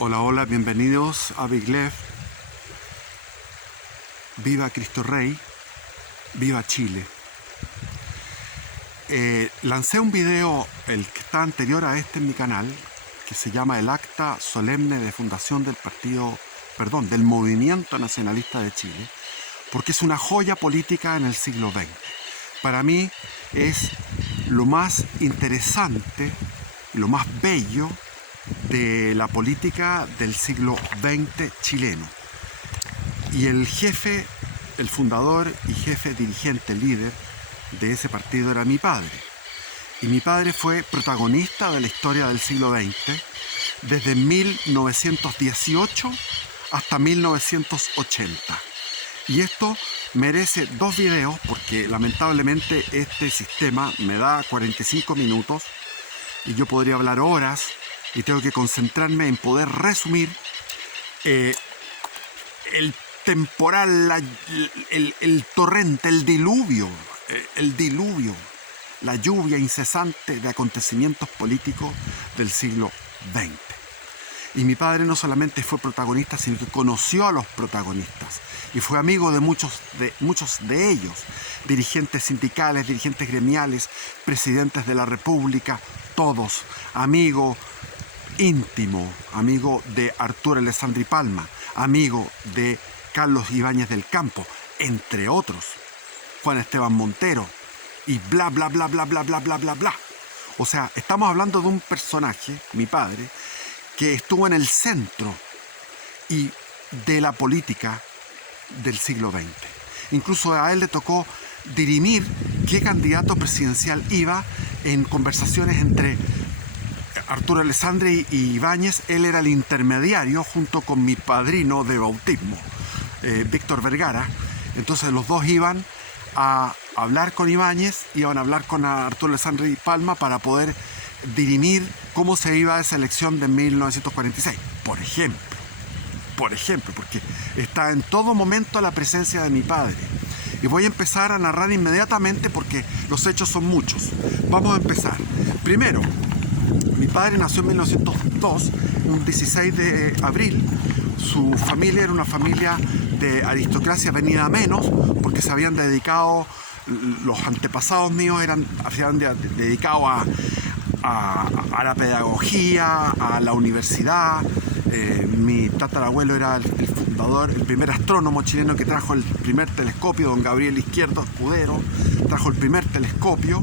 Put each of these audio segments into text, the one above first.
Hola, hola, bienvenidos a Big Left. Viva Cristo Rey, viva Chile. Lancé un video, el que está anterior a este en mi canal, que se llama El Acta Solemne de Fundación del Movimiento Nacionalista de Chile, porque es una joya política en el siglo XX. Para mí es lo más interesante, lo más bello de la política del siglo XX chileno. Y el jefe, el fundador y jefe dirigente, líder de ese partido era mi padre. Y mi padre fue protagonista de la historia del siglo XX desde 1918 hasta 1980. Y esto merece dos videos porque lamentablemente este sistema me da 45 minutos y yo podría hablar horas y tengo que concentrarme en poder resumir el temporal, el torrente, el diluvio, la lluvia incesante de acontecimientos políticos del siglo XX. Y mi padre no solamente fue protagonista, sino que conoció a los protagonistas y fue amigo de muchos de ellos, dirigentes sindicales, dirigentes gremiales, presidentes de la República, todos, amigo íntimo, amigo de Arturo Alessandri Palma, amigo de Carlos Ibáñez del Campo, entre otros, Juan Esteban Montero, y bla, bla, bla, bla, bla, bla, bla, bla, bla. O sea, estamos hablando de un personaje, mi padre, que estuvo en el centro y de la política del siglo XX. Incluso a él le tocó dirimir qué candidato presidencial iba en conversaciones entre Arturo Alessandri y Ibáñez. Él era el intermediario junto con mi padrino de bautismo, Víctor Vergara. Entonces los dos iban a hablar con Ibáñez, iban a hablar con Arturo Alessandri Palma para poder dirimir cómo se iba a esa elección de 1946, por ejemplo, porque está en todo momento la presencia de mi padre. Y voy a empezar a narrar inmediatamente porque los hechos son muchos. Vamos a empezar. Primero, mi padre nació en 1902, un 16 de abril. Su familia era una familia de aristocracia venida a menos, porque se habían dedicado, los antepasados míos se habían dedicado a la pedagogía, a la universidad. Mi tatarabuelo era el fundador, el primer astrónomo chileno que trajo el primer telescopio, don Gabriel Izquierdo Escudero, trajo el primer telescopio,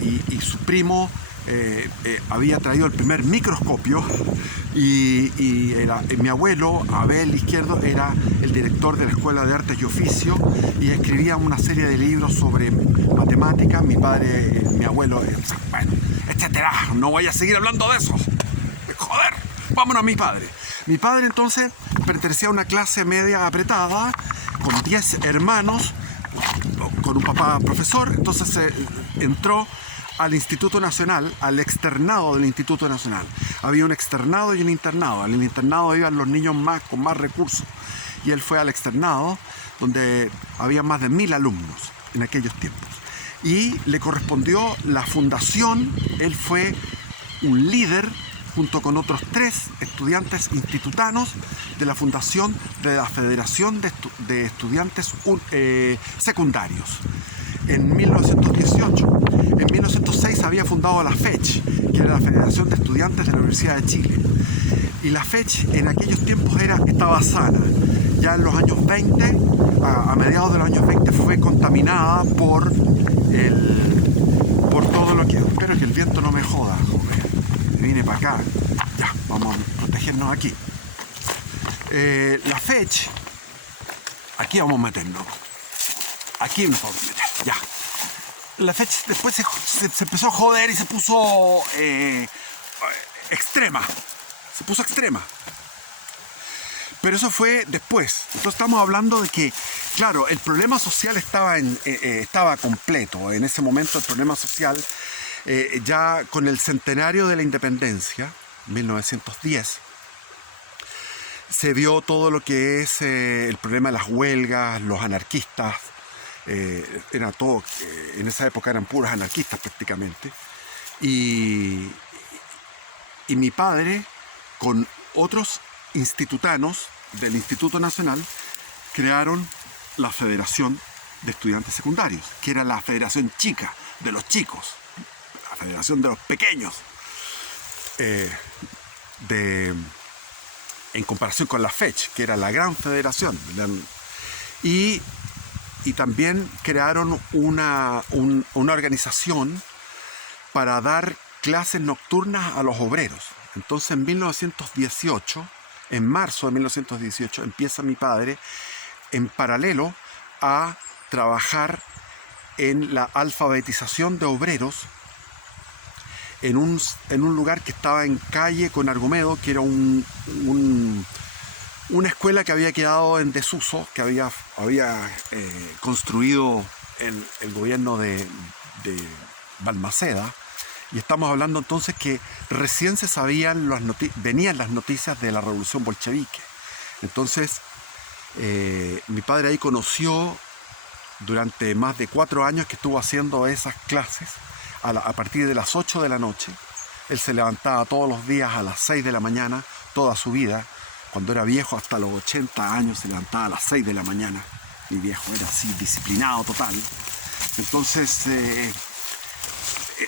y su primo había traído el primer microscopio, y mi abuelo, Abel Izquierdo, era el director de la Escuela de Artes y Oficios y escribía una serie de libros sobre matemáticas. Mi padre, mi abuelo, bueno, etcétera, no voy a seguir hablando de eso. Joder, vámonos a mi padre. Mi padre entonces pertenecía a una clase media apretada, con 10 hermanos, con un papá profesor. Entonces entró al Instituto Nacional, al externado del Instituto Nacional. Había un externado y un internado. Al internado iban los niños con más recursos. Y él fue al externado, donde había más de 1000 alumnos en aquellos tiempos. Y le correspondió la fundación. Él fue un líder, junto con otros 3 estudiantes institutanos, de la fundación de la Federación de Estudiantes Secundarios. En 1918, en 1906 había fundado la FECH, que era la Federación de Estudiantes de la Universidad de Chile. Y la FECH en aquellos tiempos estaba sana. Ya en los años 20, a mediados de los años 20, fue contaminada por todo lo que... Espero que el viento no me joda, joder. Vine para acá. Ya, vamos a protegernos aquí. La FECH, aquí vamos a meternos. Aquí nos vamos a meter, ya. La FECH después se empezó a joder y se puso extrema. Se puso extrema. Pero eso fue después. Entonces estamos hablando de que, claro, el problema social estaba completo. En ese momento el problema social, ya con el centenario de la independencia, 1910, se vio todo lo que es el problema de las huelgas, los anarquistas. Era todo, en esa época eran puros anarquistas prácticamente. Y mi padre con otros institutanos del Instituto Nacional, crearon la Federación de Estudiantes Secundarios, que era la federación chica de los chicos, la federación de los pequeños, en comparación con la FECH, que era la gran federación. Y también crearon una organización para dar clases nocturnas a los obreros. Entonces en 1918, en marzo de 1918, empieza mi padre en paralelo a trabajar en la alfabetización de obreros en un lugar que estaba en calle con Argumedo, que era una escuela que había quedado en desuso, que había construido en el gobierno de Balmaceda. Y estamos hablando entonces que recién se sabían venían las noticias de la revolución bolchevique. Entonces, mi padre ahí conoció durante más de 4 años que estuvo haciendo esas clases a partir de las 8 de la noche. Él se levantaba todos los días a las 6 de la mañana, toda su vida. Cuando era viejo, hasta los 80 años, se levantaba a las 6 de la mañana. Mi viejo era así, disciplinado total. Entonces,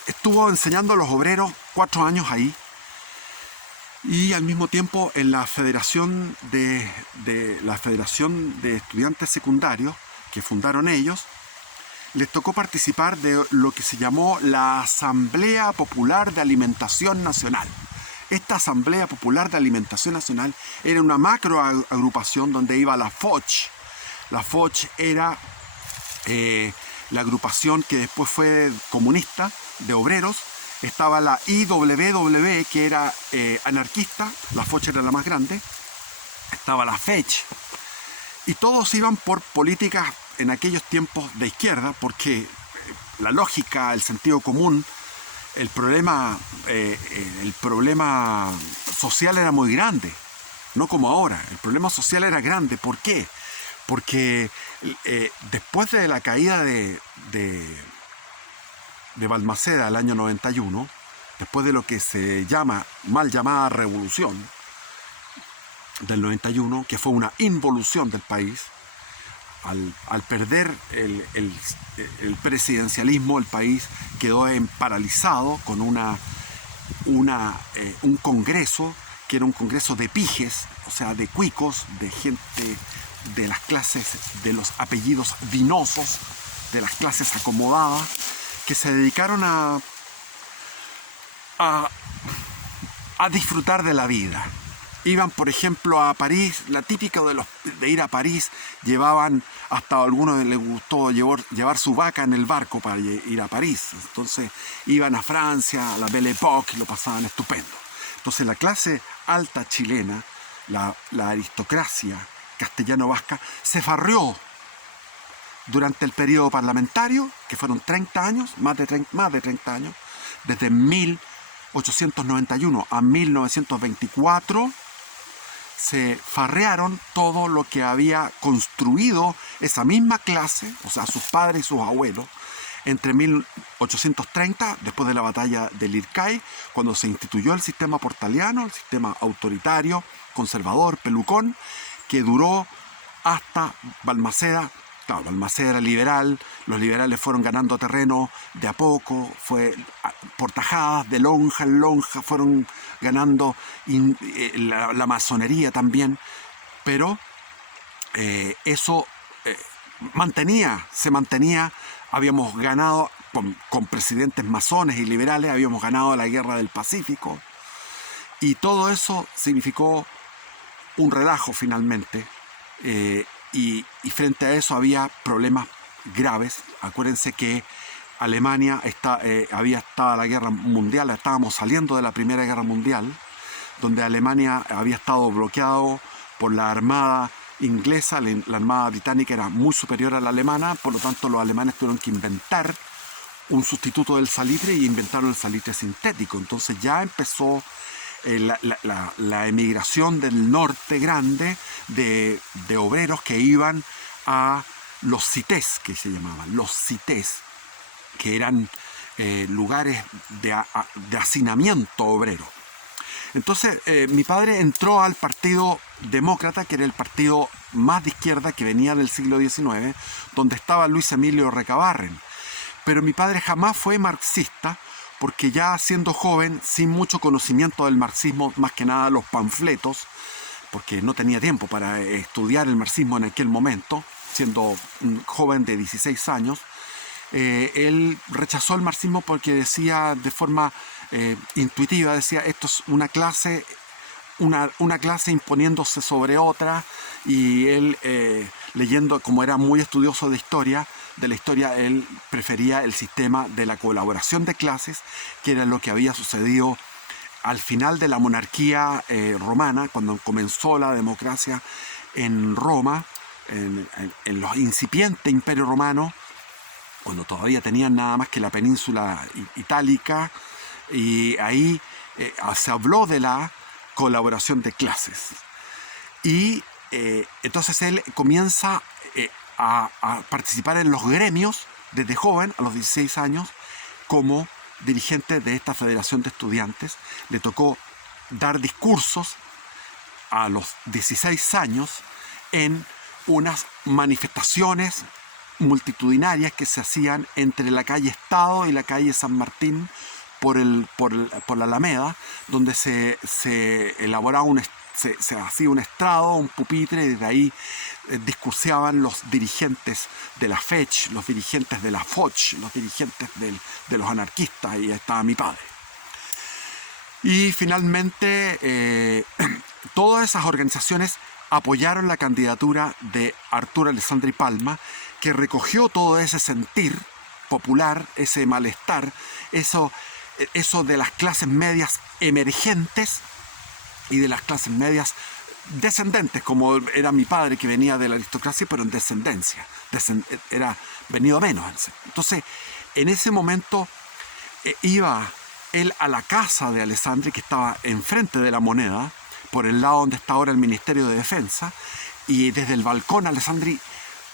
estuvo enseñando a los obreros 4 años ahí. Y al mismo tiempo en la Federación de Estudiantes Secundarios, que fundaron ellos, les tocó participar de lo que se llamó la Asamblea Popular de Alimentación Nacional. Esta Asamblea Popular de Alimentación Nacional era una macro agrupación donde iba la FOCH. La FOCH era la agrupación que después fue comunista de obreros. Estaba la IWW, que era anarquista, la FOCH era la más grande. Estaba la FECH. Y todos iban por políticas en aquellos tiempos de izquierda, porque la lógica, el sentido común, el problema social era muy grande, no como ahora. El problema social era grande. ¿Por qué? Porque después de la caída de Balmaceda el año 91, después de lo que se mal llamada revolución del 91, que fue una involución del país, al perder el presidencialismo, el país quedó paralizado con un congreso que era un congreso de pijes, o sea, de cuicos, de gente de las clases, de los apellidos vinosos, de las clases acomodadas, que se dedicaron a disfrutar de la vida. Iban, por ejemplo, a París, la típica de ir a París, llevaban, hasta a algunos les gustó llevar su vaca en el barco para ir a París. Entonces iban a Francia, a la Belle Époque, y lo pasaban estupendo. Entonces la clase alta chilena, la aristocracia castellano-vasca, se farrió durante el periodo parlamentario, que fueron 30 años, más de 30 años, desde 1891 a 1924, se farrearon todo lo que había construido esa misma clase, o sea, sus padres y sus abuelos, entre 1830, después de la batalla del Ircay, cuando se instituyó el sistema portaliano, el sistema autoritario, conservador, pelucón, que duró hasta Balmaceda. Claro, Balmaceda era liberal, los liberales fueron ganando terreno de a poco, fue por tajadas, de lonja en lonja, fueron ganando la masonería también, pero eso se mantenía, habíamos ganado con presidentes masones y liberales, habíamos ganado la guerra del Pacífico, y todo eso significó un relajo finalmente. Y frente a eso había problemas graves. Acuérdense que Alemania había estado en la guerra mundial, estábamos saliendo de la Primera Guerra Mundial, donde Alemania había estado bloqueado por la armada inglesa. La armada británica era muy superior a la alemana, por lo tanto los alemanes tuvieron que inventar un sustituto del salitre y inventaron el salitre sintético. Entonces ya empezó la emigración del norte grande de obreros que iban a los CITES, que se llamaban, los CITES, que eran lugares de hacinamiento obrero. Entonces, mi padre entró al Partido Demócrata, que era el partido más de izquierda que venía del siglo XIX, donde estaba Luis Emilio Recabarren. Pero mi padre jamás fue marxista, porque ya siendo joven, sin mucho conocimiento del marxismo, más que nada los panfletos, porque no tenía tiempo para estudiar el marxismo en aquel momento, siendo un joven de 16 años, él rechazó el marxismo porque decía de forma intuitiva, decía, esto es una clase imponiéndose sobre otra, y él, leyendo, como era muy estudioso de la historia, él prefería el sistema de la colaboración de clases, que era lo que había sucedido al final de la monarquía romana, cuando comenzó la democracia en Roma, en los incipientes imperios romanos, cuando todavía tenían nada más que la península itálica, y ahí se habló de la colaboración de clases. Y entonces él comienza a participar en los gremios desde joven, a los 16 años, como dirigente de esta Federación de Estudiantes. Le tocó dar discursos a los 16 años en unas manifestaciones multitudinarias que se hacían entre la calle Estado y la calle San Martín por la Alameda, donde se elaboraba se hacía un estrado, un pupitre, y desde ahí discurseaban los dirigentes de la FECH, los dirigentes de la FOCH, los dirigentes de los anarquistas, y ahí estaba mi padre. Y finalmente todas esas organizaciones apoyaron la candidatura de Arturo Alessandri Palma, que recogió todo ese sentir popular, ese malestar, eso de las clases medias emergentes y de las clases medias descendentes, como era mi padre, que venía de la aristocracia, pero en descendencia, era venido menos. Entonces, en ese momento iba él a la casa de Alessandri, que estaba enfrente de la Moneda, por el lado donde está ahora el Ministerio de Defensa, y desde el balcón Alessandri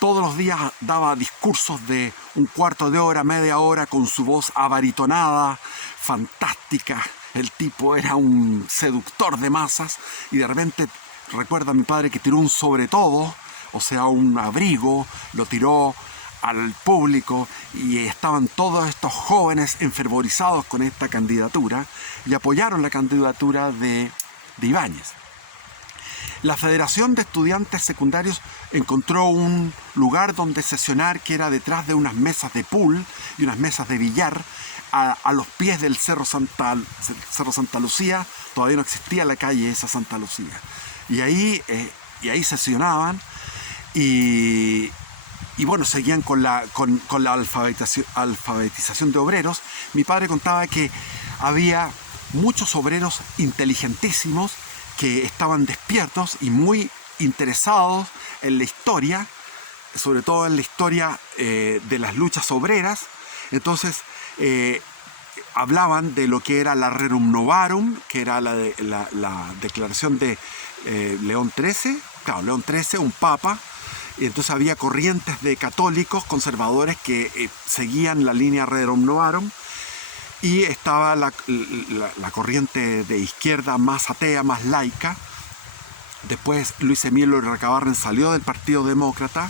todos los días daba discursos de un cuarto de hora, media hora, con su voz abaritonada, fantástica. El tipo era un seductor de masas, y de repente recuerda a mi padre que tiró un sobretodo, o sea, un abrigo, lo tiró al público, y estaban todos estos jóvenes enfervorizados con esta candidatura y apoyaron la candidatura de Ibáñez. La Federación de Estudiantes Secundarios encontró un lugar donde sesionar, que era detrás de unas mesas de pool y unas mesas de billar, a los pies del Cerro Santa Lucía. Todavía no existía la calle esa Santa Lucía. Y ahí sesionaban, y bueno, seguían con la alfabetización de obreros. Mi padre contaba que había muchos obreros inteligentísimos que estaban despiertos y muy interesados en la historia, sobre todo en la historia de las luchas obreras. Entonces hablaban de lo que era la Rerum Novarum, que era la declaración de León XIII, claro, León XIII, un papa. Y entonces había corrientes de católicos conservadores que seguían la línea Rerum Novarum, y estaba la corriente de izquierda más atea, más laica. Después Luis Emilio Recabarren salió del Partido Demócrata.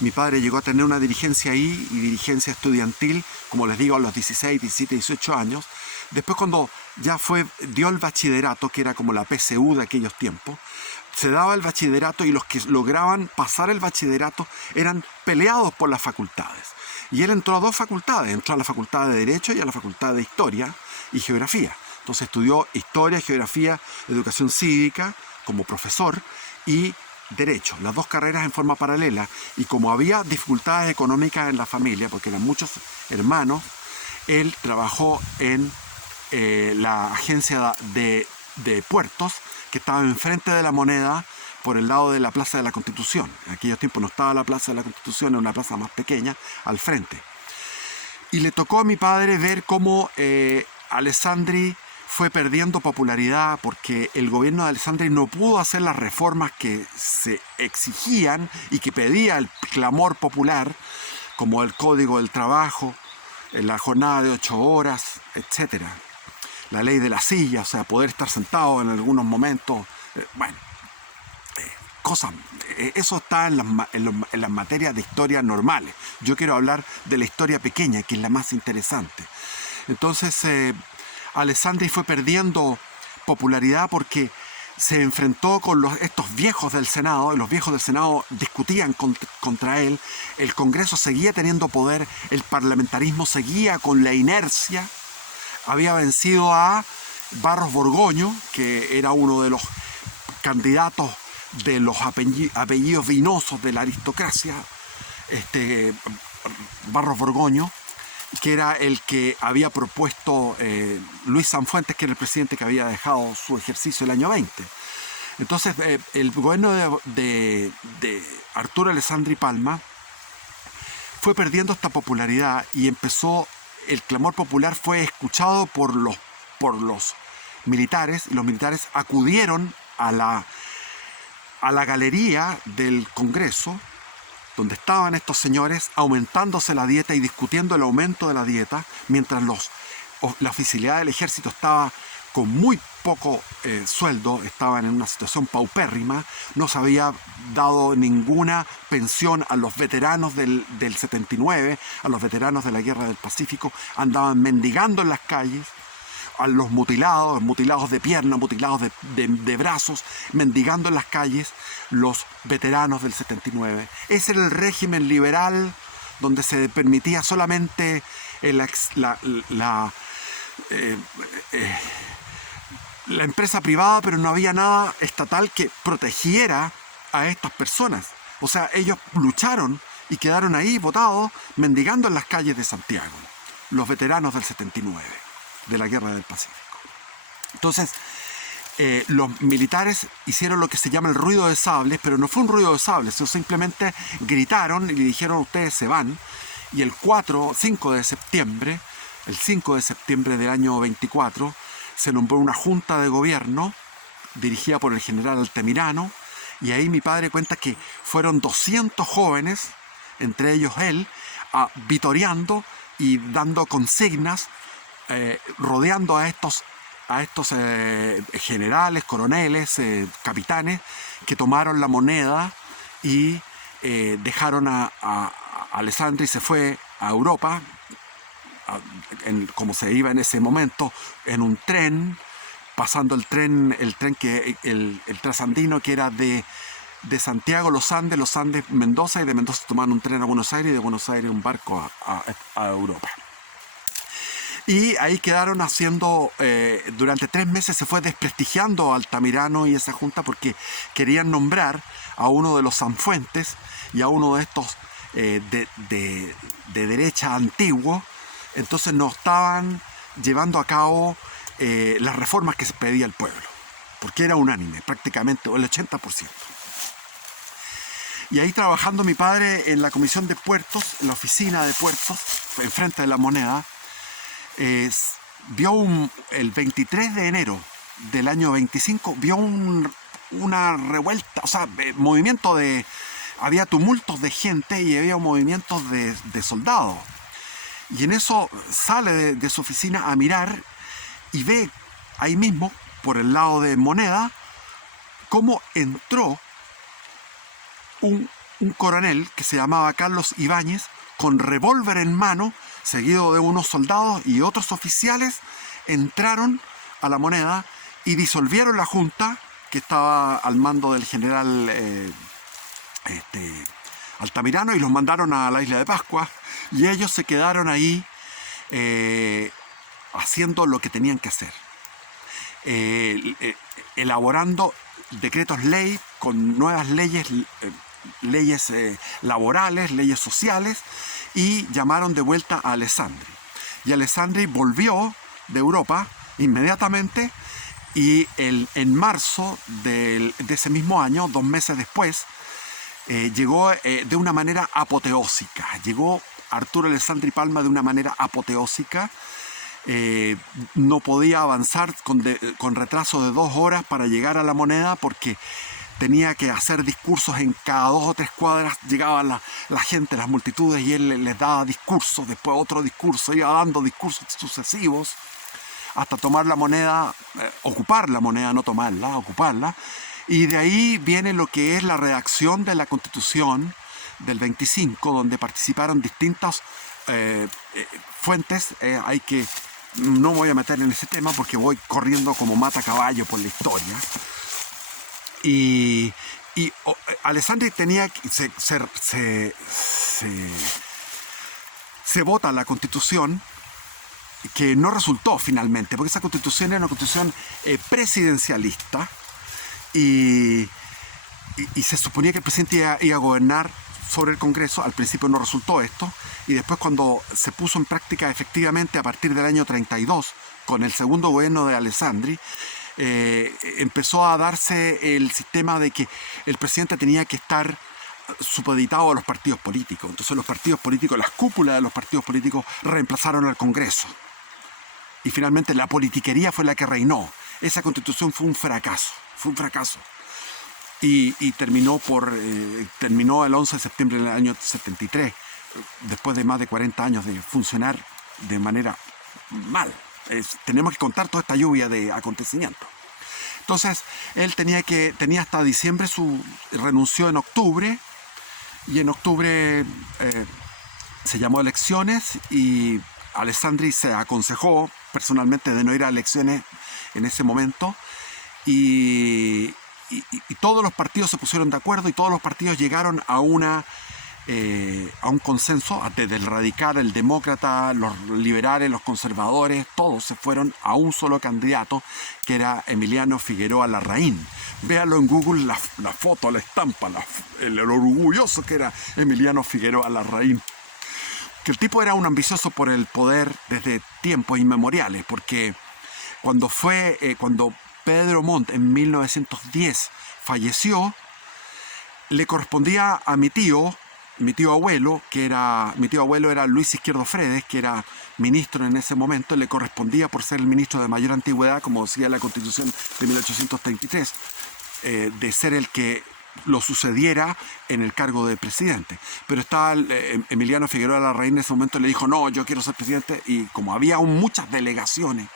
Mi padre llegó a tener una dirigencia ahí, y dirigencia estudiantil, como les digo, a los 16, 17, 18 años. Después, cuando ya dio el bachillerato, que era como la PSU de aquellos tiempos, se daba el bachillerato, y los que lograban pasar el bachillerato eran peleados por las facultades. Y él entró a dos facultades, entró a la Facultad de Derecho y a la Facultad de Historia y Geografía. Entonces estudió Historia, Geografía, Educación Cívica como profesor, y Derecho, las dos carreras en forma paralela. Y como había dificultades económicas en la familia, porque eran muchos hermanos, él trabajó en la agencia de puertos, que estaba enfrente de la Moneda, por el lado de la Plaza de la Constitución. En aquellos tiempos no estaba la Plaza de la Constitución, era una plaza más pequeña, al frente. Y le tocó a mi padre ver cómo Alessandri fue perdiendo popularidad, porque el gobierno de Alessandri no pudo hacer las reformas que se exigían y que pedía el clamor popular, como el Código del Trabajo, la jornada de 8 horas, etc. la ley de la silla, o sea, poder estar sentado en algunos momentos, bueno, cosas, eso está en las materias de historia normales. Yo quiero hablar de la historia pequeña, que es la más interesante. Entonces, Alessandri fue perdiendo popularidad porque se enfrentó con estos viejos del Senado, y los viejos del Senado discutían contra él, el Congreso seguía teniendo poder, el parlamentarismo seguía con la inercia, había vencido a Barros Borgoño, que era uno de los candidatos de los apellidos vinosos de la aristocracia, Barros Borgoño, que era el que había propuesto Luis Sanfuentes, que era el presidente que había dejado su ejercicio el año 20. Entonces, el gobierno de Arturo Alessandri Palma fue perdiendo esta popularidad y el clamor popular fue escuchado por los militares, y los militares acudieron a la galería del Congreso, donde estaban estos señores aumentándose la dieta y discutiendo el aumento de la dieta, mientras la oficialidad del ejército estaba con muy poco sueldo, estaban en una situación paupérrima, no se había dado ninguna pensión a los veteranos del 79, a los veteranos de la Guerra del Pacífico, andaban mendigando en las calles, a los mutilados de piernas, mutilados de brazos, mendigando en las calles, los veteranos del 79. Ese era el régimen liberal donde se permitía solamente la empresa privada, pero no había nada estatal que protegiera a estas personas. O sea, ellos lucharon y quedaron ahí botados, mendigando en las calles de Santiago, los veteranos del 79. De la Guerra del Pacífico. Entonces, los militares hicieron lo que se llama el ruido de sables, pero no fue un ruido de sables, sino simplemente gritaron y le dijeron: ustedes se van. Y el 5 de septiembre del año 24, se nombró una junta de gobierno dirigida por el general Altamirano, y ahí mi padre cuenta que fueron 200 jóvenes, entre ellos él, vitoreando y dando consignas, rodeando a estos generales, coroneles, capitanes, que tomaron la moneda y dejaron a Alessandri, y se fue a Europa, como se iba en ese momento, en un tren, pasando el tren trasandino, que era de Santiago los Andes Mendoza, y de Mendoza tomaron un tren a Buenos Aires, y de Buenos Aires un barco a Europa. Y ahí quedaron haciendo, durante 3 meses se fue desprestigiando a Altamirano y esa junta, porque querían nombrar a uno de los Sanfuentes y a uno de estos de derecha antiguo. Entonces no estaban llevando a cabo las reformas que se pedía al pueblo, porque era unánime, prácticamente el 80%. Y ahí, trabajando mi padre en la Comisión de Puertos, en la oficina de puertos, enfrente de la Moneda, vio el 23 de enero del año 25, vio una revuelta, o sea, movimiento había tumultos de gente y había movimientos de soldados. Y en eso sale de su oficina a mirar y ve ahí mismo, por el lado de Moneda, cómo entró un coronel que se llamaba Carlos Ibáñez, con revólver en mano, seguido de unos soldados y otros oficiales. Entraron a la Moneda y disolvieron la junta que estaba al mando del general Altamirano, y los mandaron a la isla de Pascua, y ellos se quedaron ahí haciendo lo que tenían que hacer, elaborando decretos ley con nuevas leyes laborales, leyes sociales, y llamaron de vuelta a Alessandri. Y Alessandri volvió de Europa inmediatamente, y en marzo de ese mismo año, 2 meses después, llegó de una manera apoteósica. Llegó Arturo Alessandri Palma de una manera apoteósica. No podía avanzar con retraso de 2 horas para llegar a la Moneda, porque tenía que hacer discursos en cada 2 o 3 cuadras. Llegaba la gente, las multitudes, y él les daba discursos, después otro discurso, iba dando discursos sucesivos hasta tomar la moneda, ocupar la moneda, no tomarla, ocuparla. Y de ahí viene lo que es la redacción de la Constitución del 25, donde participaron distintas fuentes. No me voy a meter en ese tema porque voy corriendo como mata caballo por la historia. Y Alessandri tenía se vota la Constitución, que no resultó finalmente, porque esa Constitución era una Constitución presidencialista, y se suponía que el presidente iba a gobernar sobre el Congreso. Al principio no resultó esto, y después, cuando se puso en práctica efectivamente a partir del año 32, con el segundo gobierno de Alessandri, empezó a darse el sistema de que el presidente tenía que estar supeditado a los partidos políticos. Entonces los partidos políticos, las cúpulas de los partidos políticos reemplazaron al Congreso. Y finalmente la politiquería fue la que reinó. Esa Constitución fue un fracaso. Y terminó el 11 de septiembre del año 73, después de más de 40 años de funcionar de manera mal. Tenemos que contar toda esta lluvia de acontecimientos. Entonces, él tenía hasta diciembre, renunció en octubre, y en octubre se llamó a elecciones, y Alessandri se aconsejó personalmente de no ir a elecciones en ese momento, y todos los partidos se pusieron de acuerdo, y todos los partidos llegaron a un consenso, desde el radical, el demócrata, los liberales, los conservadores. Todos se fueron a un solo candidato, que era Emiliano Figueroa Larraín. Véanlo en Google, la foto, la estampa, el orgulloso que era Emiliano Figueroa Larraín. Que el tipo era un ambicioso por el poder desde tiempos inmemoriales, porque cuando Pedro Montt en 1910 falleció, le correspondía a mi tío abuelo, mi tío abuelo era Luis Izquierdo Fredes, que era ministro en ese momento. Le correspondía, por ser el ministro de mayor antigüedad, como decía la Constitución de 1833, de ser el que lo sucediera en el cargo de presidente. Pero estaba Emiliano Figueroa Larraín en ese momento, le dijo: no, yo quiero ser presidente. Y como había aún muchas delegaciones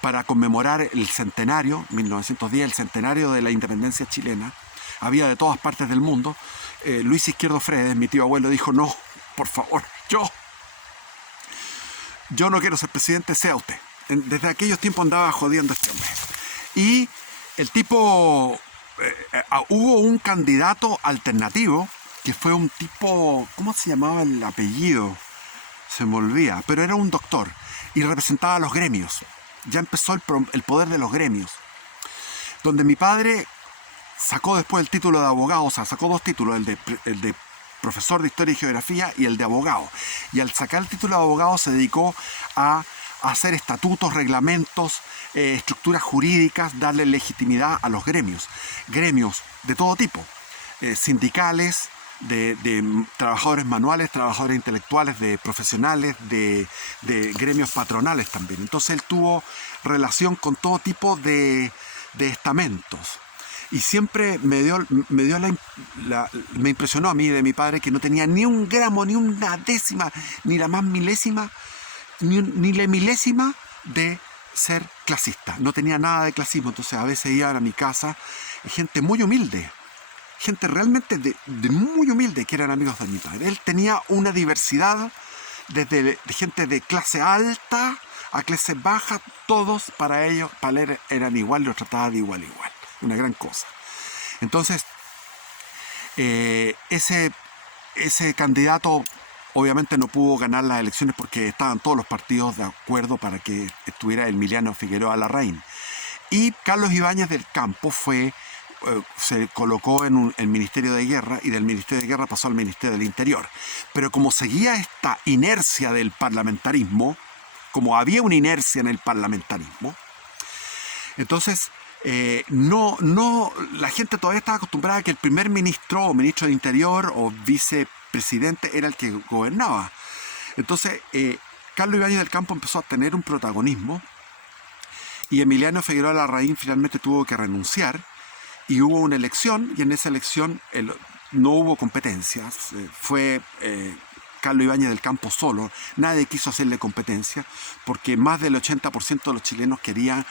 para conmemorar el centenario, 1910, el centenario de la independencia chilena, había de todas partes del mundo, Luis Izquierdo Fredes, mi tío abuelo, dijo: no, por favor, yo no quiero ser presidente, sea usted. Desde aquellos tiempos andaba jodiendo este hombre. Y el tipo, hubo un candidato alternativo, que fue un tipo, ¿cómo se llamaba el apellido? Se me olvida, pero era un doctor, y representaba a los gremios. Ya empezó el poder de los gremios, donde mi padre sacó después el título de abogado. O sea, sacó dos títulos, el de profesor de Historia y Geografía y el de abogado. Y al sacar el título de abogado se dedicó a hacer estatutos, reglamentos, estructuras jurídicas, darle legitimidad a los gremios de todo tipo, sindicales, de trabajadores manuales, trabajadores intelectuales, de profesionales, de gremios patronales también. Entonces él tuvo relación con todo tipo de estamentos. Y siempre me impresionó a mí, de mi padre, que no tenía ni un gramo, ni una décima, ni la más milésima, ni la milésima de ser clasista. No tenía nada de clasismo. Entonces a veces iban a mi casa gente muy humilde, gente realmente de muy humilde, que eran amigos de mi padre. Él tenía una diversidad desde de gente de clase alta a clase baja. Todos para él eran igual, los trataba de igual a igual. Una gran cosa. Entonces, ese candidato obviamente no pudo ganar las elecciones, porque estaban todos los partidos de acuerdo para que estuviera Emiliano Figueroa Larraín. Y Carlos Ibáñez del Campo se colocó en el Ministerio de Guerra, y del Ministerio de Guerra pasó al Ministerio del Interior. Pero como seguía esta inercia del parlamentarismo, como había una inercia en el parlamentarismo, entonces la gente todavía estaba acostumbrada a que el primer ministro o ministro de Interior o vicepresidente era el que gobernaba. Entonces Carlos Ibáñez del Campo empezó a tener un protagonismo, y Emiliano Figueroa Larraín finalmente tuvo que renunciar, y hubo una elección, y en esa elección no hubo competencias. Fue Carlos Ibáñez del Campo solo, nadie quiso hacerle competencia, porque más del 80% de los chilenos querían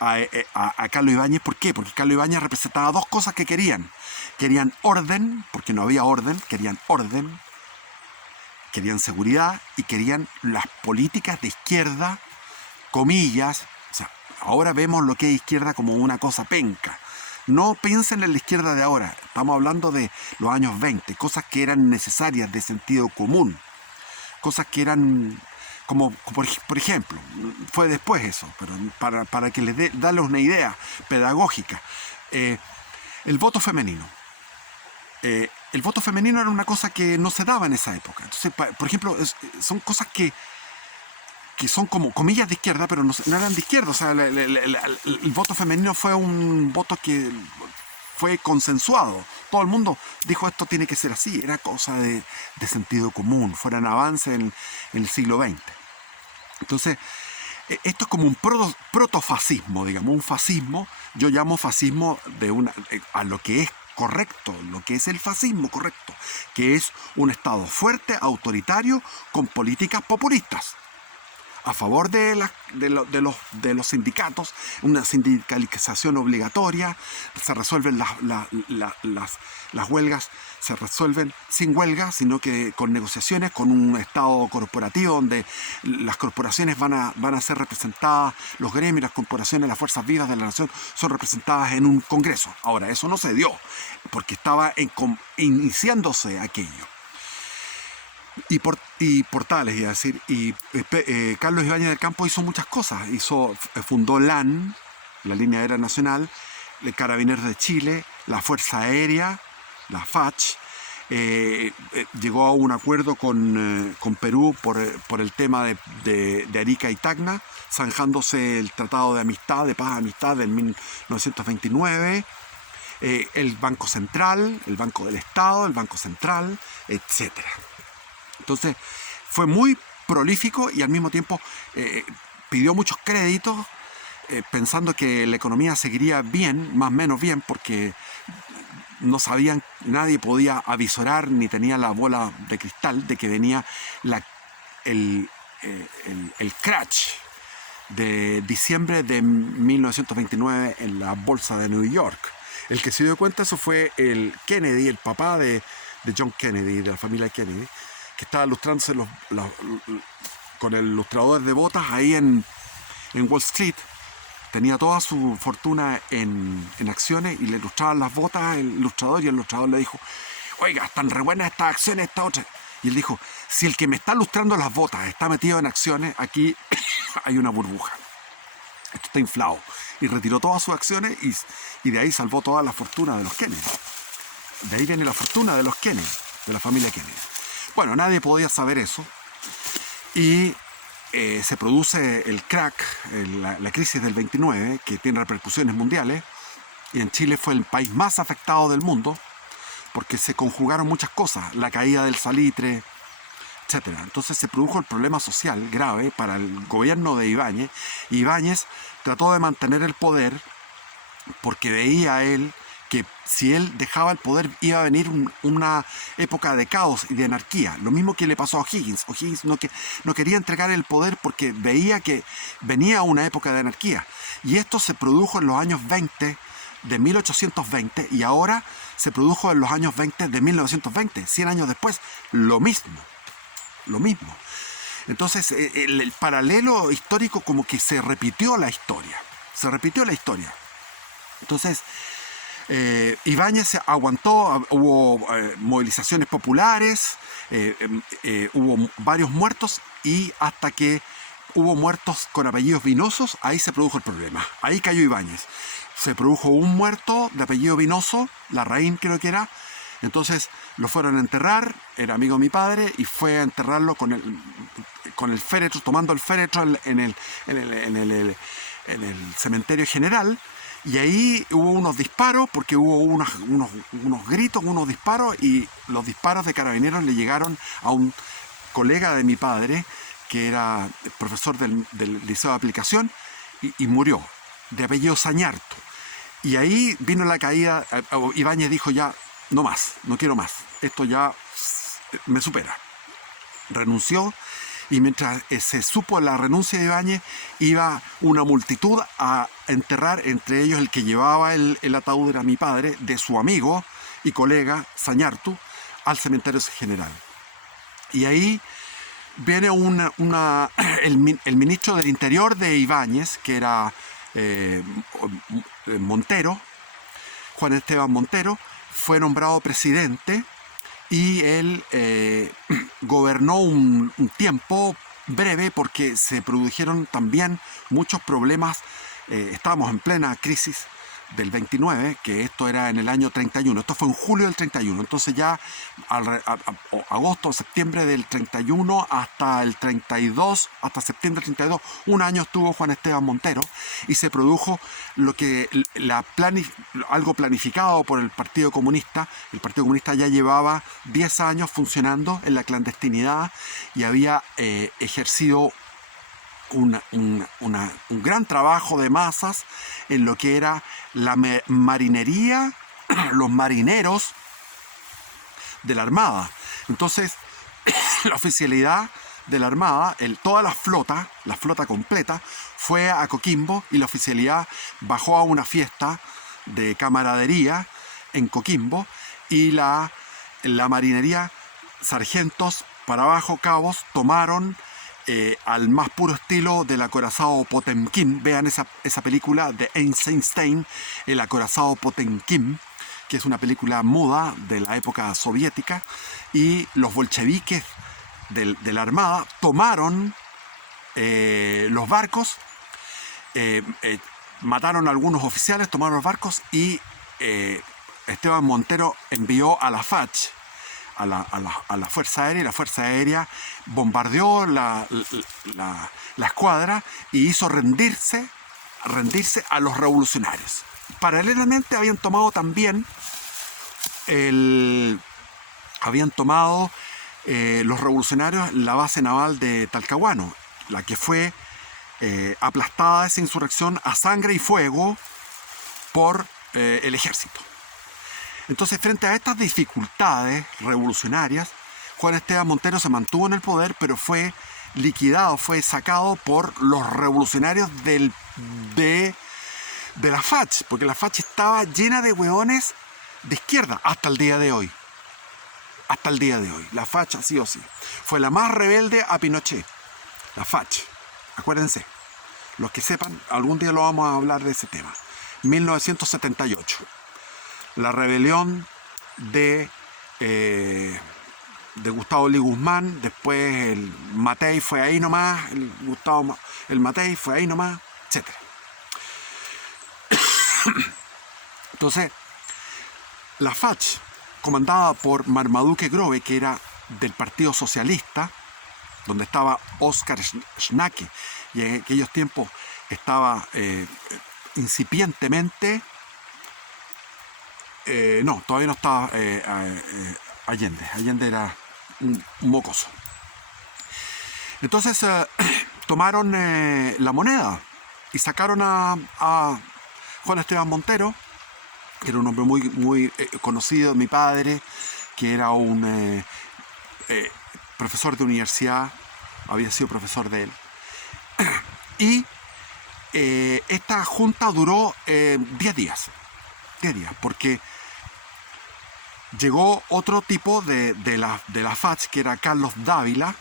a Carlos Ibáñez. ¿Por qué? Porque Carlos Ibáñez representaba dos cosas que querían. Querían orden, porque no había orden, querían seguridad y querían las políticas de izquierda, comillas. O sea, ahora vemos lo que es izquierda como una cosa penca. No piensen en la izquierda de ahora, estamos hablando de los años 20, cosas que eran necesarias de sentido común, cosas que eran, como por ejemplo, fue después eso, pero para que les darles una idea pedagógica, el voto femenino. El voto femenino era una cosa que no se daba en esa época. Entonces, por ejemplo, son cosas que son como comillas de izquierda, pero no eran de izquierda. O sea, el voto femenino fue un voto que fue consensuado. Todo el mundo dijo esto tiene que ser así. Era cosa de sentido común, fueran avances en el siglo XX. Entonces, esto es como un protofascismo, digamos, un fascismo. Yo llamo fascismo a lo que es correcto, lo que es el fascismo correcto, que es un Estado fuerte, autoritario, con políticas populistas, a favor de los sindicatos, una sindicalización obligatoria. Se resuelven las huelgas, se resuelven sin huelga, sino que con negociaciones, con un Estado corporativo donde las corporaciones van a ser representadas, los gremios, las corporaciones, las fuerzas vivas de la nación son representadas en un congreso. Ahora, eso no se dio, porque estaba iniciándose aquello. Y Portales, iba a decir, Carlos Ibáñez del Campo hizo muchas cosas. Fundó LAN, la Línea Aérea Nacional, el Carabineros de Chile, la Fuerza Aérea, la FACH. Llegó a un acuerdo con Perú por el tema de Arica y Tacna, zanjándose el Tratado de Amistad, de Paz y Amistad del 1929. El Banco Central, el Banco del Estado, el Banco Central, etcétera. Entonces, fue muy prolífico y al mismo tiempo pidió muchos créditos, pensando que la economía seguiría bien, más o menos bien, porque no sabían, nadie podía avisorar ni tenía la bola de cristal de que venía el crash de diciembre de 1929 en la bolsa de New York. El que se dio cuenta eso fue el Kennedy, el papá de John Kennedy, de la familia Kennedy, que estaba lustrándose con el lustrador de botas ahí en Wall Street. Tenía toda su fortuna en acciones y le lustraban las botas al ilustrador, y el ilustrador le dijo: oiga, están re buenas estas acciones, esta otra. Y él dijo: si el que me está lustrando las botas está metido en acciones, aquí hay una burbuja. Esto está inflado. Y retiró todas sus acciones y de ahí salvó toda la fortuna de los Kennedy. De ahí viene la fortuna de los Kennedy, de la familia Kennedy. Bueno, nadie podía saber eso. Y se produce el crack, la crisis del 29, que tiene repercusiones mundiales. Y en Chile fue el país más afectado del mundo, porque se conjugaron muchas cosas, la caída del salitre, etc. Entonces se produjo el problema social grave para el gobierno de Ibáñez. Ibáñez trató de mantener el poder porque veía él que si él dejaba el poder iba a venir una época de caos y de anarquía. Lo mismo que le pasó a O'Higgins. O'Higgins no quería entregar el poder porque veía que venía una época de anarquía. Y esto se produjo en los años 20 de 1820 y ahora se produjo en los años 20 de 1920. 100 años después, lo mismo. Entonces, el paralelo histórico como que se repitió la historia. Entonces, Ibáñez aguantó, hubo movilizaciones populares, hubo varios muertos, y hasta que hubo muertos con apellidos Vinosos, ahí se produjo el problema. Ahí cayó Ibáñez. Se produjo un muerto de apellido Vinoso, Larraín creo que era. Entonces lo fueron a enterrar, era amigo de mi padre, y fue a enterrarlo con el féretro, tomando el féretro en el cementerio general. Y ahí hubo unos disparos, porque hubo unos gritos, unos disparos, y los disparos de carabineros le llegaron a un colega de mi padre, que era profesor del Liceo de Aplicación, y murió, de apellido Sañarto. Y ahí vino la caída. Ibáñez dijo: ya, no más, no quiero más, esto ya me supera. renunció, y mientras se supo la renuncia de Ibáñez, iba una multitud a enterrar, entre ellos el que llevaba el ataúd era mi padre, de su amigo y colega Sañartu, al cementerio general. Y ahí viene el ministro del Interior de Ibáñez, que era Montero, Juan Esteban Montero, fue nombrado presidente, y él gobernó un tiempo breve porque se produjeron también muchos problemas. Estábamos en plena crisis del 29, que esto era en el año 31. Esto fue en julio del 31. Entonces ya agosto, septiembre del 31 hasta el 32, hasta septiembre del 32, un año estuvo Juan Esteban Montero, y se produjo algo planificado por el Partido Comunista. El Partido Comunista ya llevaba 10 años funcionando en la clandestinidad y había ejercido un gran trabajo de masas en lo que era la marinería, los marineros de la Armada. Entonces, la oficialidad de la Armada, toda la flota completa, fue a Coquimbo, y la oficialidad bajó a una fiesta de camaradería en Coquimbo, y la marinería, sargentos para abajo, cabos, tomaron al más puro estilo del acorazado Potemkin. Vean esa película de Eisenstein, El acorazado Potemkin, que es una película muda de la época soviética, y los bolcheviques de la Armada tomaron los barcos, mataron a algunos oficiales, tomaron los barcos, y Esteban Montero envió a la FACH, a la Fuerza Aérea, y la Fuerza Aérea bombardeó la escuadra y hizo rendirse a los revolucionarios. Paralelamente habían tomado también los revolucionarios la base naval de Talcahuano, la que fue aplastada esa insurrección a sangre y fuego por el ejército. Entonces, frente a estas dificultades revolucionarias, Juan Esteban Montero se mantuvo en el poder, pero fue liquidado, fue sacado por los revolucionarios de la FACH, porque la FACH estaba llena de hueones de izquierda hasta el día de hoy. Hasta el día de hoy. La FACH, sí o sí, fue la más rebelde a Pinochet. La FACH. Acuérdense. Los que sepan, algún día lo vamos a hablar de ese tema. 1978. La rebelión de Gustavo Lee Guzmán, después el Matei fue ahí nomás, el Matei fue ahí nomás, etc. Entonces, la FACH, comandada por Marmaduke Grove, que era del Partido Socialista, donde estaba Oskar Schnake, y en aquellos tiempos estaba incipientemente... no, todavía no estaba Allende. Allende era un mocoso. Entonces tomaron la moneda y sacaron a Juan Esteban Montero, que era un hombre muy conocido, mi padre, que era un profesor de universidad, había sido profesor de él. Y esta junta duró 10 días, porque llegó otro tipo de la FACH, que era Carlos Dávila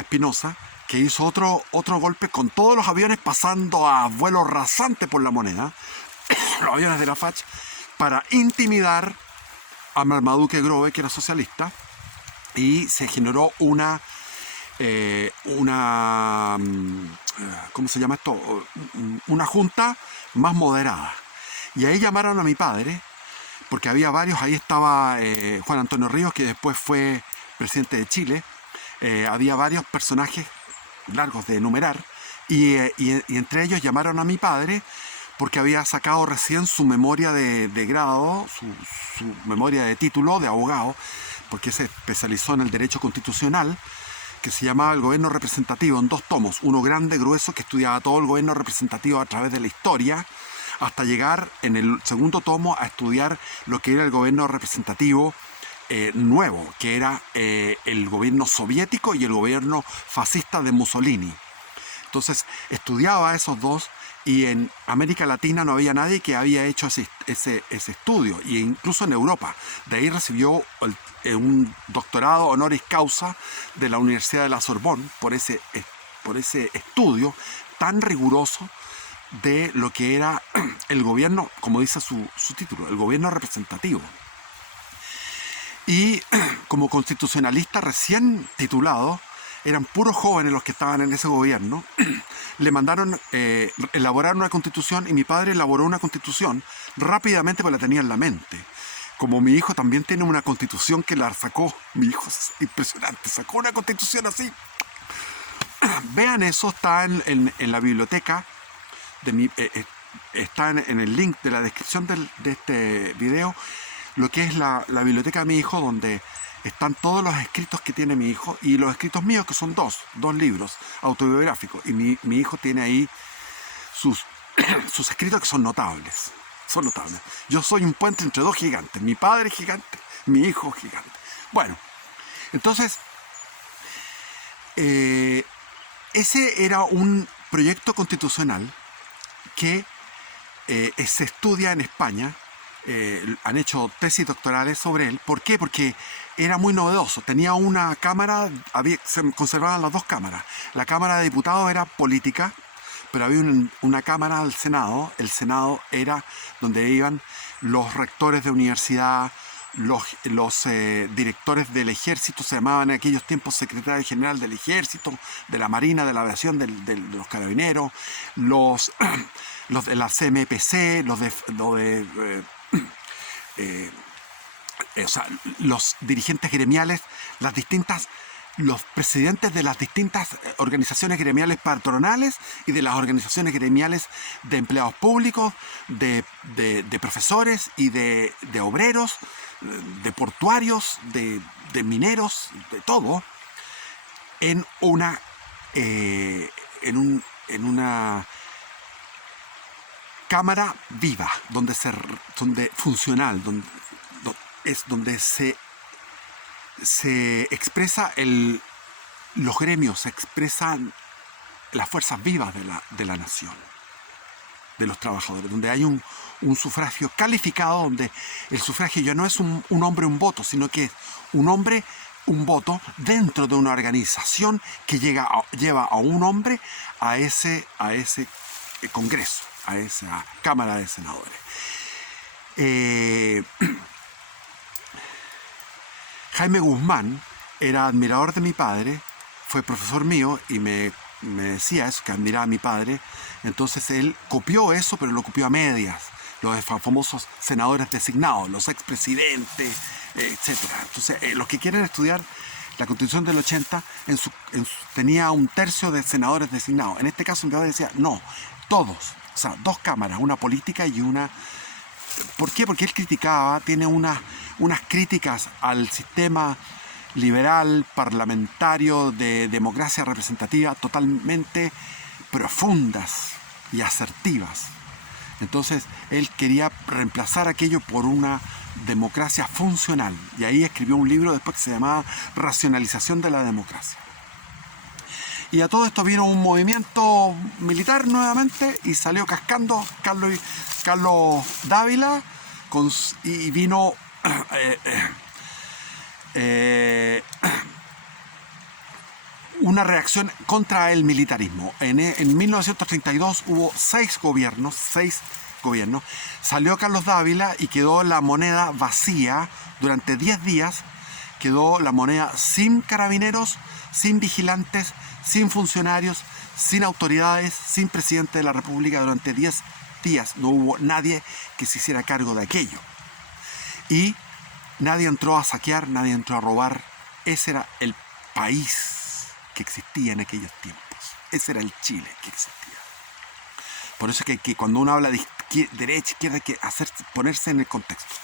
Espinosa, que hizo otro golpe con todos los aviones pasando a vuelo rasante por la moneda, los aviones de la FACH, para intimidar a Marmaduke Grove, que era socialista, y se generó una ¿cómo se llama esto? Una junta más moderada. Y ahí llamaron a mi padre, porque había varios. Ahí estaba Juan Antonio Ríos, que después fue presidente de Chile. Había varios personajes largos de enumerar, y entre ellos llamaron a mi padre porque había sacado recién su memoria de grado, su memoria de título de abogado, porque se especializó en el derecho constitucional, que se llamaba El Gobierno Representativo, en 2 tomos, uno grande, grueso, que estudiaba todo el gobierno representativo a través de la historia, hasta llegar en el segundo tomo a estudiar lo que era el gobierno representativo nuevo, que era el gobierno soviético y el gobierno fascista de Mussolini. Entonces estudiaba esos dos, y en América Latina no había nadie que había hecho ese estudio, e incluso en Europa. De ahí recibió un doctorado honoris causa de la Universidad de la Sorbonne por ese estudio tan riguroso de lo que era el gobierno, como dice su título, el gobierno representativo. Y como constitucionalista recién titulado, eran puros jóvenes los que estaban en ese gobierno, le mandaron elaborar una constitución, y mi padre elaboró una constitución rápidamente porque la tenía en la mente. Como mi hijo también tiene una constitución que la sacó, mi hijo es impresionante, sacó una constitución así. Vean eso, está en la biblioteca, está en el link de la descripción de este video, lo que es la biblioteca de mi hijo, donde están todos los escritos que tiene mi hijo y los escritos míos, que son dos libros autobiográficos. Y mi hijo tiene ahí sus escritos, que son notables. Son notables. Yo soy un puente entre dos gigantes. Mi padre es gigante, mi hijo es gigante. Bueno, entonces, ese era un proyecto constitucional que se estudia en España. Han hecho tesis doctorales sobre él. ¿Por qué? Porque era muy novedoso. Tenía una cámara, se conservaban las dos cámaras. La Cámara de Diputados era política, pero había una cámara al Senado. El Senado era donde iban los rectores de universidad, los directores del ejército, se llamaban en aquellos tiempos secretario general del ejército, de la marina, de la aviación, de los carabineros, los de la CMPC, o sea, los dirigentes gremiales, los presidentes de las distintas organizaciones gremiales patronales y de las organizaciones gremiales de empleados públicos, de profesores y de obreros, de portuarios, de mineros, de todo, en una cámara viva, funcional, donde se expresa los gremios, se expresan las fuerzas vivas de la nación, de los trabajadores, donde hay un sufragio calificado, donde el sufragio ya no es un hombre, un voto, sino que es un hombre, un voto dentro de una organización que lleva a un hombre a ese congreso, a esa Cámara de Senadores. Jaime Guzmán era admirador de mi padre, fue profesor mío y me decía eso, que admiraba a mi padre. Entonces él copió eso, pero lo copió a medias. Los famosos senadores designados, los expresidentes, etc. Entonces, los que quieren estudiar la Constitución del 80 tenía un tercio de senadores designados. En este caso, mi padre decía, no, todos. O sea, dos cámaras, una política y una... ¿Por qué? Porque él tiene unas críticas al sistema liberal, parlamentario, de democracia representativa totalmente profundas y asertivas. Entonces, él quería reemplazar aquello por una democracia funcional. Y ahí escribió un libro después que se llamaba Racionalización de la Democracia. Y a todo esto vino un movimiento militar nuevamente y salió cascando Carlos Dávila y vino una reacción contra el militarismo. En 1932 hubo 6 gobiernos, salió Carlos Dávila y quedó la moneda vacía durante 10 días, quedó la moneda sin carabineros, sin vigilantes, sin funcionarios, sin autoridades, sin presidente de la República. Durante 10 días no hubo nadie que se hiciera cargo de aquello. Y nadie entró a saquear, nadie entró a robar. Ese era el país que existía en aquellos tiempos. Ese era el Chile que existía. Por eso es que cuando uno habla de derecha, izquierda, hay que ponerse en el contexto.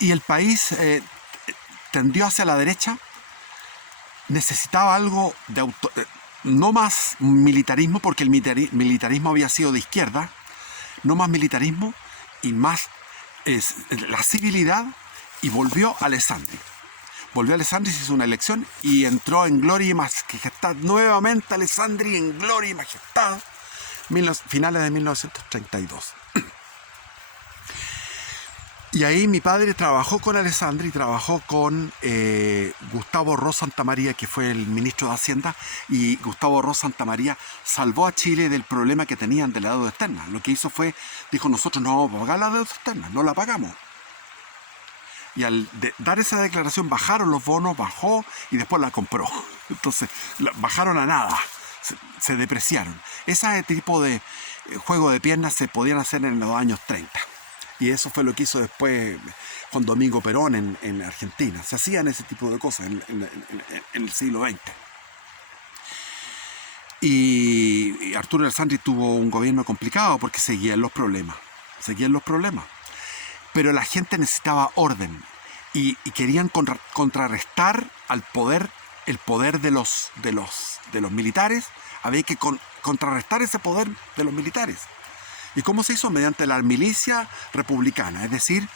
Y el país tendió hacia la derecha. Necesitaba algo de no más militarismo, porque el militarismo había sido de izquierda, no más militarismo y más la civilidad y volvió Alessandri. Volvió Alessandri, se hizo una elección y entró en gloria y majestad nuevamente Alessandri en gloria y majestad, finales de 1932. Y ahí mi padre trabajó con Alessandri, trabajó con Gustavo Ros Santamaría, que fue el ministro de Hacienda, y Gustavo Ros Santamaría salvó a Chile del problema que tenían de la deuda externa. Lo que hizo fue, dijo, nosotros no vamos a pagar la deuda externa, no la pagamos. Y al dar esa declaración bajaron los bonos, bajó y después la compró. Entonces bajaron a nada, se depreciaron. Ese tipo de juego de piernas se podían hacer en los años 30. Y eso fue lo que hizo después Juan Domingo Perón en Argentina. Se hacían ese tipo de cosas en el siglo XX. Y Arturo Alessandri tuvo un gobierno complicado porque seguían los problemas. Pero la gente necesitaba orden y querían contrarrestar al poder, el poder de los militares. Había que contrarrestar ese poder de los militares. ¿Y cómo se hizo? Mediante la milicia republicana, es decir,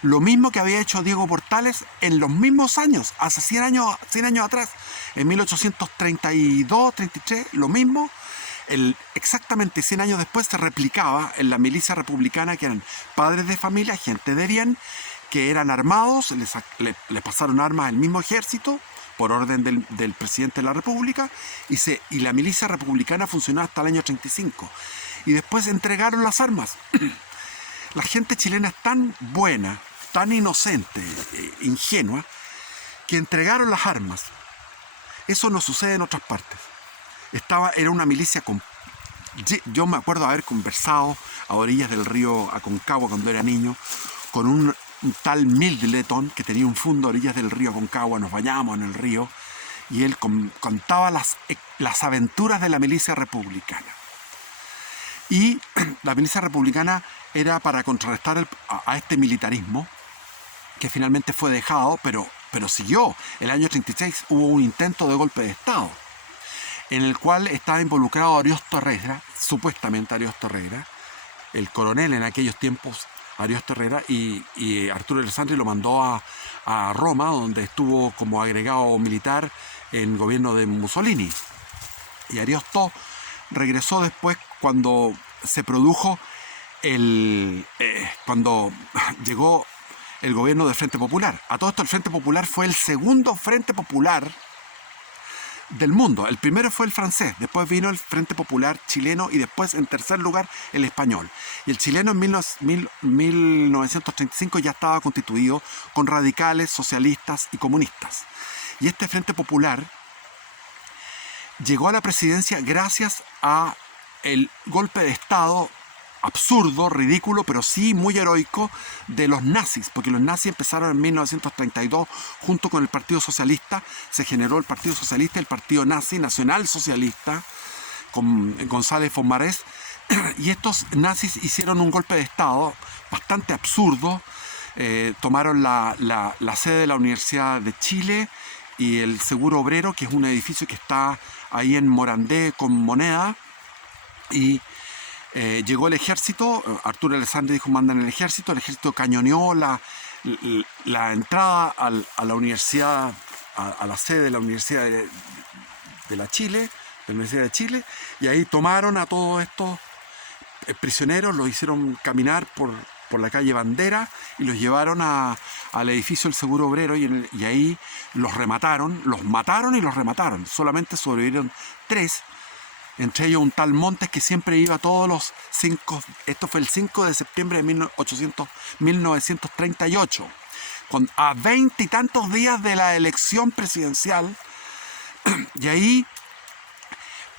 lo mismo que había hecho Diego Portales en los mismos años, hace 100 años atrás, en 1832, 33, lo mismo. Exactamente 100 años después se replicaba en la milicia republicana, que eran padres de familia, gente de bien, que eran armados, les pasaron armas al mismo ejército, por orden del presidente de la República, y la milicia republicana funcionó hasta el año 35. Y después entregaron las armas. La gente chilena es tan buena, tan inocente, ingenua, que entregaron las armas. Eso no sucede en otras partes. Era una milicia yo me acuerdo haber conversado a orillas del río Aconcagua cuando era niño con un tal Middleton que tenía un fondo a orillas del río Aconcagua. Nos bañábamos en el río y él contaba las aventuras de la milicia republicana. Y la milicia republicana era para contrarrestar a este militarismo que finalmente fue dejado, pero siguió. En el año 36 hubo un intento de golpe de Estado en el cual estaba involucrado Ariosto Herrera, supuestamente Ariosto Herrera, el coronel en aquellos tiempos, Ariosto Herrera, y Arturo Alessandri lo mandó a Roma, donde estuvo como agregado militar en gobierno de Mussolini. Y Ariosto regresó después cuando se produjo cuando llegó el gobierno del Frente Popular. A todo esto, el Frente Popular fue el segundo Frente Popular del mundo. El primero fue el francés, después vino el Frente Popular chileno y después, en tercer lugar, el español. Y el chileno en 1935 ya estaba constituido con radicales, socialistas y comunistas. Y este Frente Popular llegó a la presidencia gracias a el golpe de Estado absurdo, ridículo, pero sí muy heroico de los nazis, porque los nazis empezaron en 1932 junto con el Partido Socialista. Se generó el Partido Socialista, el Partido Nazi, Nacional Socialista, con González Fomarés, y estos nazis hicieron un golpe de Estado bastante absurdo. Tomaron la sede de la Universidad de Chile y el Seguro Obrero, que es un edificio que está ahí en Morandé con Moneda, y llegó el ejército. Arturo Alessandri dijo: mandan el ejército cañoneó la entrada a la universidad, a la sede de la Universidad de Chile, y ahí tomaron a todos estos prisioneros, los hicieron caminar por la calle Bandera y los llevaron al edificio del Seguro Obrero, y ahí los mataron y los remataron. Solamente sobrevivieron 3. Entre ellos un tal Montes, que siempre iba todos los 5, esto fue el 5 de septiembre de 1938, a 20 y tantos días de la elección presidencial. Y ahí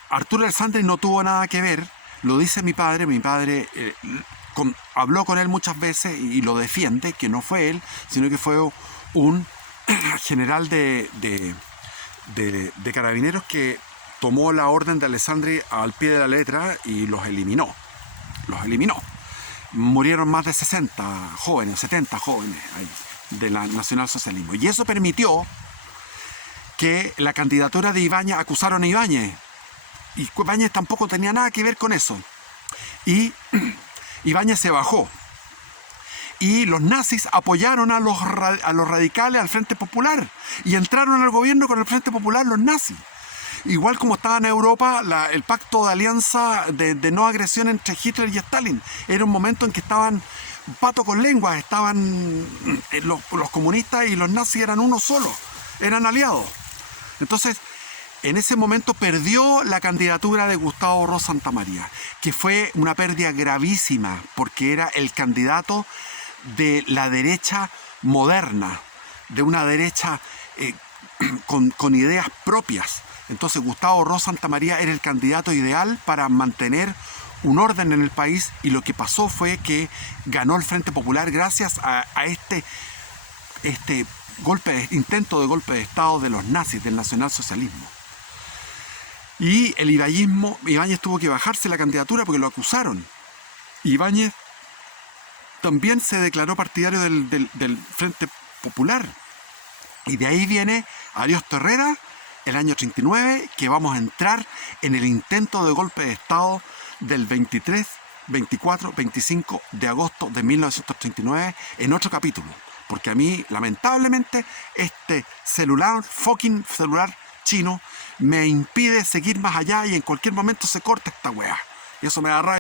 Arturo Alessandri no tuvo nada que ver, lo dice mi padre. Habló con él muchas veces y lo defiende, que no fue él, sino que fue un general de carabineros que tomó la orden de Alessandri al pie de la letra y los eliminó. Murieron más de 60 jóvenes, 70 jóvenes ahí, del nacionalsocialismo. Y eso permitió que la candidatura de Ibáñez, acusaron a Ibáñez. Y Ibáñez tampoco tenía nada que ver con eso. Y Ibáñez se bajó. Y los nazis apoyaron a los radicales, al Frente Popular, y entraron al gobierno con el Frente Popular los nazis. Igual como estaba en Europa el pacto de alianza de no agresión entre Hitler y Stalin. Era un momento en que estaban pato con lengua, estaban los comunistas y los nazis eran uno solo, eran aliados. Entonces, en ese momento perdió la candidatura de Gustavo Ros Santamaría, que fue una pérdida gravísima, porque era el candidato de la derecha moderna, de una derecha con ideas propias. Entonces Gustavo Ros Santamaría era el candidato ideal para mantener un orden en el país, y lo que pasó fue que ganó el Frente Popular gracias a este intento de golpe de Estado de los nazis, del nacionalsocialismo. Y el ibañismo, Ibáñez tuvo que bajarse la candidatura porque lo acusaron. Ibáñez también se declaró partidario del Frente Popular. Y de ahí viene Ariosto Herrera, el año 39, que vamos a entrar en el intento de golpe de Estado del 23, 24, 25 de agosto de 1939, en otro capítulo. Porque a mí, lamentablemente, este fucking celular chino, me impide seguir más allá y en cualquier momento se corta esta wea. Y eso me da rabia.